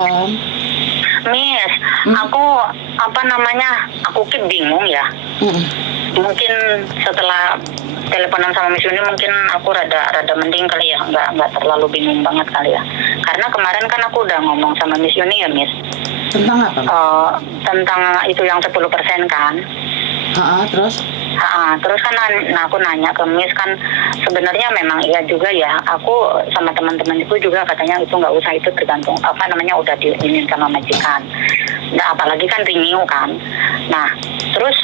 Om. Miss, aku aku bingung ya. Mm-mm. Mungkin setelah teleponan sama Miss Yuni mungkin aku rada mending kali ya, nggak terlalu bingung banget kali ya. Karena kemarin kan aku udah ngomong sama Miss Yuni ya, Miss. Tentang apa? Tentang itu yang 10% kan. Terus? Terus kan aku nanya ke Miss kan, sebenarnya memang iya juga ya, aku sama teman-teman itu juga katanya itu nggak usah, itu tergantung udah diinin sama majikan. Nah apalagi kan renew kan. Nah terus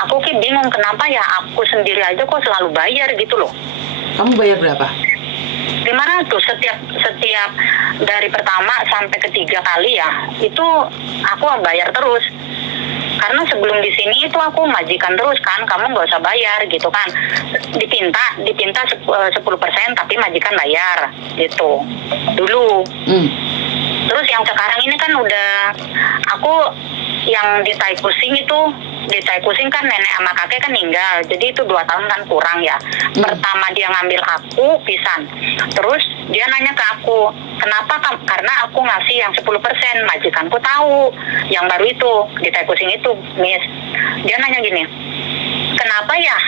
aku bingung kenapa ya aku sendiri aja kok selalu bayar gitu loh. Kamu bayar berapa? 500 setiap dari pertama sampai ketiga kali ya, itu aku bayar terus. Karena sebelum di sini itu aku majikan terus kan, kamu nggak usah bayar gitu kan. Dipinta 10% tapi majikan bayar gitu dulu. Terus yang sekarang ini kan udah aku yang di Tai Pusing kan nenek sama kakek kan meninggal, jadi itu 2 tahun kan kurang ya. Pertama dia ngambil aku pisan, terus dia nanya ke aku kenapa, karena aku ngasih yang 10%, majikanku tahu yang baru itu di Tai Pusing itu, Miss. Dia nanya gini, kenapa ya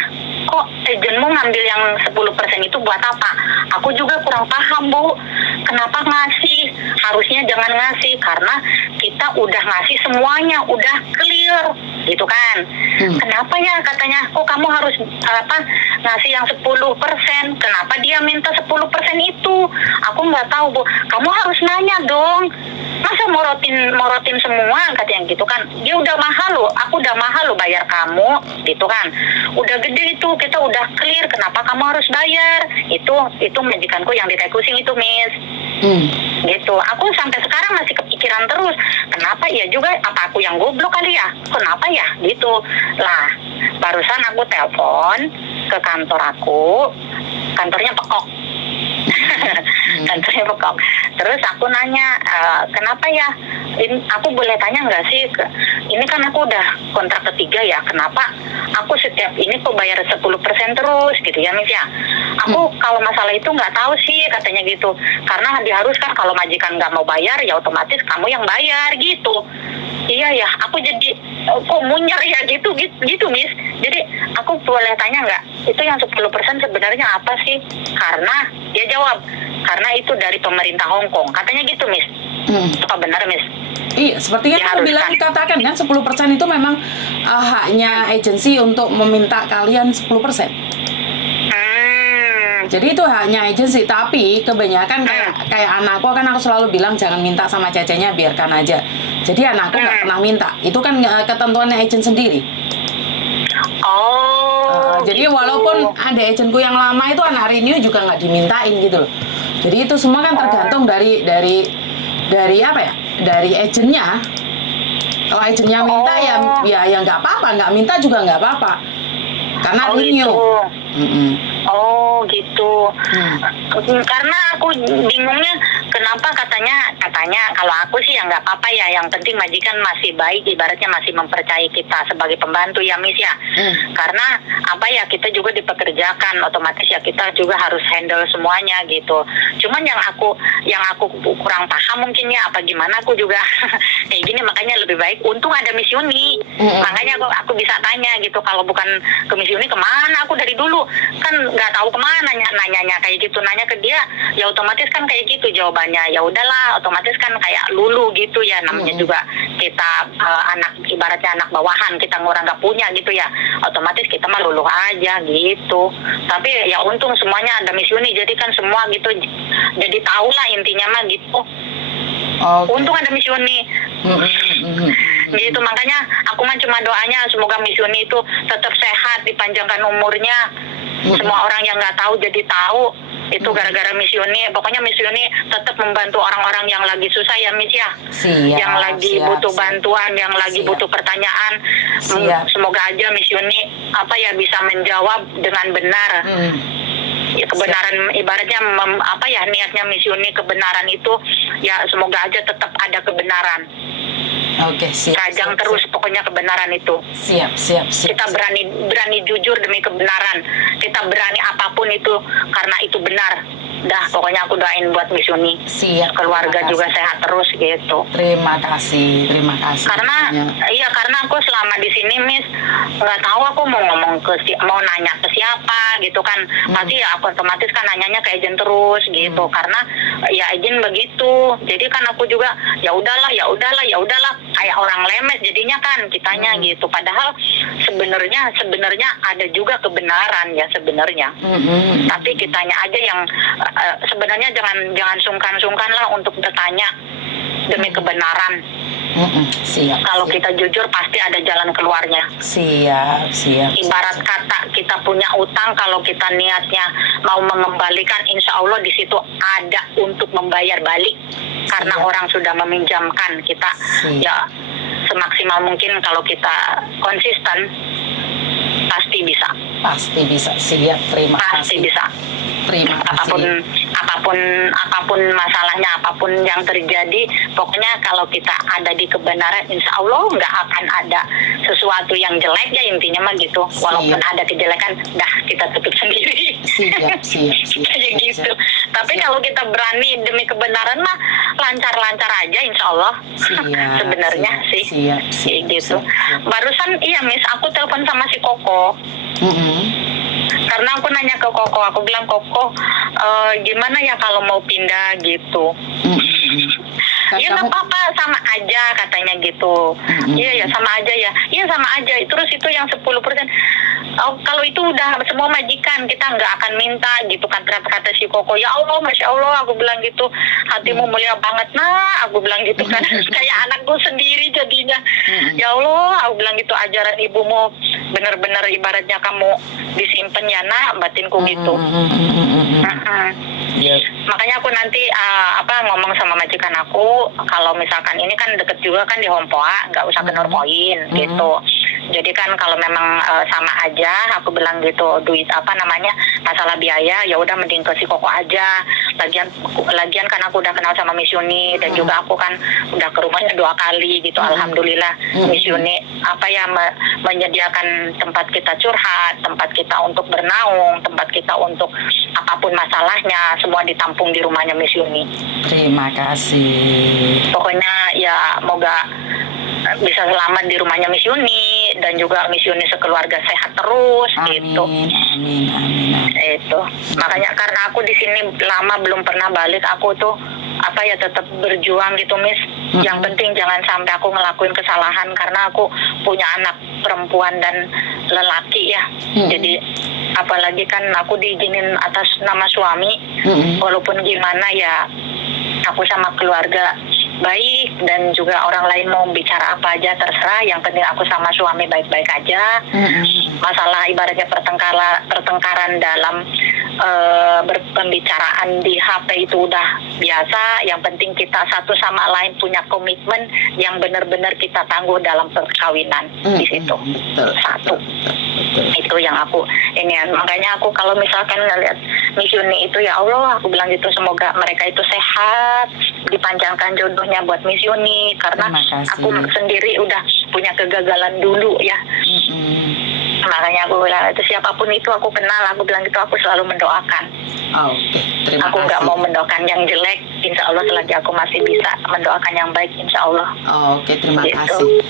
kok agentmu ngambil yang 10% itu buat apa? Aku juga kurang paham, Bu. Kenapa ngasih? Harusnya jangan ngasih, karena kita udah ngasih semuanya, udah clear gitu kan. Kenapa ya katanya kok kamu harus ngasih yang 10%? Kenapa dia minta 10% itu? Aku nggak tahu, Bu. Kamu harus nanya dong. Masa morotin semua katanya gitu kan. Dia udah mahal loh, aku udah mahal loh bayar kamu gitu kan. Udah gede itu, kita udah clear, kenapa kamu harus bayar? Itu majikanku yang di Tai Pusing itu, Miss. Gitu. Aku sampai sekarang masih kepikiran terus. Kenapa ya juga, apa aku yang goblok kali ya? Kenapa ya? Gitu. Lah, barusan aku telepon ke kantor aku. Kantornya Pekok. Kantornya Pekok. Terus aku nanya, kenapa ya? Aku boleh tanya nggak sih? Ini kan aku udah kontrak ketiga ya. Kenapa aku setiap ini kok bayar 10% terus gitu ya, Miss ya? Aku kalau masalah itu nggak tahu sih katanya gitu. Karena diharuskan kalau majikan nggak mau bayar ya otomatis kamu yang bayar gitu. Iya ya, aku jadi kok munyer ya gitu, Miss. Jadi aku boleh tanya nggak, itu yang 10% sebenarnya apa sih? Karena dia jawab, karena itu dari pemerintah Hong Kong. Katanya gitu, Miss. Apa benar, Miss? Iya, seperti yang aku bilang dikatakan kan 10% itu memang haknya agensi untuk meminta kalian 10%. Jadi itu haknya agensi, tapi kebanyakan kayak anakku kan aku selalu bilang jangan minta sama cecenya, biarkan aja. Jadi anakku nggak pernah minta. Itu kan ketentuannya agen sendiri. Jadi gitu. walaupun ada agenku yang lama itu anak renew juga nggak dimintain gitu loh. Jadi itu semua kan tergantung dari apa ya? Dari agennya. Kalau agennya minta ya nggak apa-apa, nggak minta juga nggak apa-apa. Karena renew. Gitu. Karena aku bingungnya kenapa katanya kalau aku sih ya nggak apa-apa ya, yang penting majikan masih baik, ibaratnya masih mempercayai kita sebagai pembantu ya, Miss ya. Karena kita juga dipekerjakan, otomatis ya kita juga harus handle semuanya gitu. Cuman yang aku kurang paham mungkin ya apa gimana, aku juga kayak gini, makanya lebih baik untung ada Miss Yuni. Makanya aku bisa tanya gitu, kalau bukan ke Miss Yuni kemana aku dari dulu kan nggak tahu kemana nanyanya kayak gitu, nanya ke dia ya otomatis kan kayak gitu jawabannya, ya udahlah otomatis kan kayak lulu gitu ya, namanya juga kita ibaratnya anak bawahan, kita ngurang nggak punya gitu ya, otomatis kita mah luluh aja gitu. Tapi ya untung semuanya ada Miss Yuni, jadi kan semua gitu jadi tahu lah intinya mah gitu. Untung ada Miss Yuni. Gitu, makanya aku mah cuma doanya semoga Miss Yuni itu tetap sehat, dipanjangkan umurnya. Semua orang yang nggak tahu jadi tahu, itu gara-gara Miss Yuni. Pokoknya Miss Yuni tetap membantu orang-orang yang lagi susah ya, Miss ya. Yang lagi butuh bantuan, yang lagi butuh pertanyaan. Semoga aja Miss Yuni bisa menjawab dengan benar. Ya, kebenaran ibaratnya niatnya Miss Yuni kebenaran itu ya, semoga aja tetap ada kebenaran. Rajang terus pokoknya kebenaran itu. Siap. Kita berani jujur demi kebenaran. Kita berani apapun itu karena itu benar. Dah, pokoknya aku doain buat Miss Yuni. Siap. Keluarga Terima juga kasih. sehat terus gitu. Terima kasih. Karena iya, karena aku selama di sini Miss nggak tahu aku mau ngomong mau nanya ke siapa gitu kan. Pasti ya aku otomatis kan nanyanya ke agent terus gitu. Karena ya agent begitu. Jadi kan aku juga ya udahlah kayak orang lemes jadinya kan kitanya gitu. Padahal sebenarnya ada juga kebenaran ya sebenarnya. Tapi kitanya aja yang sebenarnya jangan sungkan-sungkan lah untuk bertanya demi kebenaran. Siap. Kalau kita jujur pasti ada jalan keluarnya. Siap. Ibarat kata kita punya utang, kalau kita niatnya mau mengembalikan, insya Allah di situ ada untuk membayar balik. Karena Siap. orang sudah meminjamkan kita. Siap. Ya semaksimal mungkin kalau kita konsisten pasti bisa. Pasti bisa. Siap. Terima Pasti kasih. bisa. Terima kasih. apapun masalahnya, apapun yang terjadi, pokoknya kalau kita ada di kebenaran, insya Allah nggak akan ada sesuatu yang jelek ya, intinya mah gitu. Walaupun ada kejelekan, dah kita tutup sendiri. Siap. Kayak gitu. Tapi kalau kita berani demi kebenaran mah lancar-lancar aja, insya Allah. Siap. Sebenarnya sih. Kayak gitu. Barusan iya Miss, aku telepon sama si Koko. Karena aku nanya ke Koko, aku bilang Koko, gimana ya kalau mau pindah gitu. Ya nggak apa-apa, sama aja katanya gitu. Iya ya sama aja ya. Iya sama aja. Terus itu yang 10%. Oh, kalau itu udah semua majikan, kita nggak akan minta gitu kan, kata si Koko. Ya Allah, Masya Allah, aku bilang gitu. Hatimu mulia banget, nah, aku bilang gitu kan. Kayak anakku sendiri jadinya. Ya Allah, aku bilang gitu, ajaran ibumu bener-bener ibaratnya kamu disimpan ya nak, batinku gitu. Makanya aku nanti ngomong sama majikan aku, kalau misalkan ini kan deket juga kan di Hompoa, nggak usah ke Nurpoint gitu. Jadi kan kalau memang sama aja, aku bilang gitu, duit masalah biaya, ya udah mending ke si Koko aja. Lagian kan aku udah kenal sama Miss Yuni, dan juga aku kan udah ke rumahnya 2 kali gitu. Alhamdulillah Miss Yuni menyediakan tempat kita curhat, tempat kita untuk bernaung, tempat kita untuk apapun masalahnya, semua ditampung di rumahnya Miss Yuni. Terima kasih. Pokoknya ya moga bisa selamat di rumahnya Miss Yuni, dan juga Miss Yuni sekeluarga sehat terus. Gitu. Amin. Itu makanya karena aku di sini lama belum pernah balik, aku tuh tetap berjuang gitu Miss. Yang penting jangan sampai aku ngelakuin kesalahan, karena aku punya anak perempuan dan lelaki ya. Jadi apalagi kan aku diizinin atas nama suami. Walaupun gimana ya, aku sama keluarga baik, dan juga orang lain mau bicara apa aja terserah, yang penting aku sama suami baik-baik aja. Masalah ibaratnya pertengkaran dalam berpembicaraan di HP itu udah biasa. Yang penting kita satu sama lain punya komitmen yang benar-benar kita tangguh dalam perkawinan. Di situ satu. Itu yang aku ini, makanya aku kalau misalkan ngeliat Miss Yuni itu, ya Allah, aku bilang gitu, semoga mereka itu sehat, dipanjangkan jodohnya buat Miss Yuni, karena aku sendiri udah punya kegagalan dulu ya. Makanya aku bilang itu, siapapun itu aku kenal, aku bilang gitu, aku selalu mendoakan. Terima aku kasih. Nggak mau mendoakan yang jelek, insya Allah selagi aku masih bisa mendoakan yang baik, insya Allah. Terima kasih.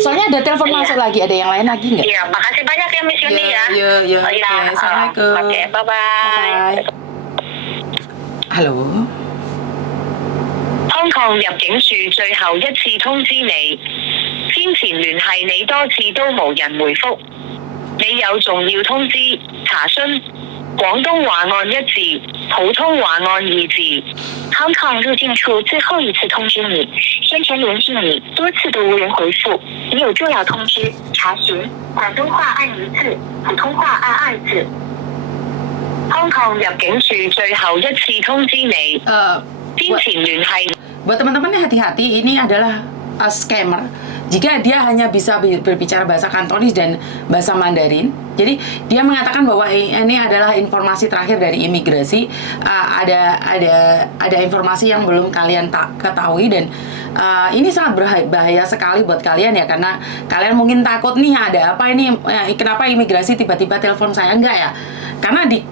Soalnya ada telepon masuk lagi, ada yang lain lagi nggak? Iya, makasih banyak ya Miss Yuni ya. Iya. Assalamualaikum. Oke, bye-bye. Halo. 香港入境處最後一次通知你，先前聯繫你多次都無人回覆，你有重要通知查詢，廣東話按1字，普通話按2字。香港入境處最後一次通知你，先前聯繫你多次都無人回覆，你有重要通知查詢，廣東話按1字，普通話按2字。香港入境處最後一次通知你，先前聯繫。Buat teman-teman hati-hati, ini adalah scammer. Jika dia hanya bisa berbicara bahasa Kantonis dan bahasa Mandarin, jadi dia mengatakan bahwa ini adalah informasi terakhir dari imigrasi. Ada informasi yang belum kalian ketahui, dan ini sangat bahaya sekali buat kalian ya, karena kalian mungkin takut nih, ada apa ini, kenapa imigrasi tiba-tiba telepon saya, enggak ya. Karena di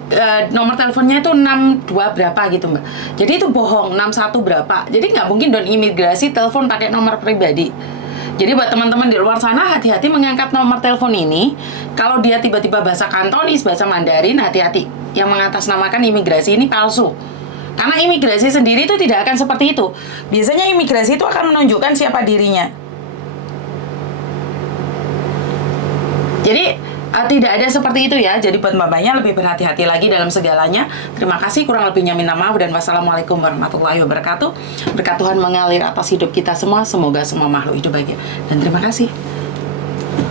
nomor teleponnya itu 62 berapa gitu Mbak. Jadi itu bohong, 61 berapa. Jadi nggak mungkin don imigrasi telepon pakai nomor pribadi. Jadi buat teman-teman di luar sana, hati-hati mengangkat nomor telepon ini. Kalau dia tiba-tiba bahasa Kantonis, bahasa Mandarin, hati-hati. Yang mengatasnamakan imigrasi ini palsu. Karena imigrasi sendiri itu tidak akan seperti itu. Biasanya imigrasi itu akan menunjukkan siapa dirinya. Jadi tidak ada seperti itu ya. Jadi buat mbak-mbaknya lebih berhati-hati lagi dalam segalanya. Terima kasih, kurang lebihnya minta maaf dan wassalamualaikum warahmatullahi wabarakatuh. Berkat Tuhan mengalir atas hidup kita semua. Semoga semua makhluk hidup bahagia. Dan terima kasih.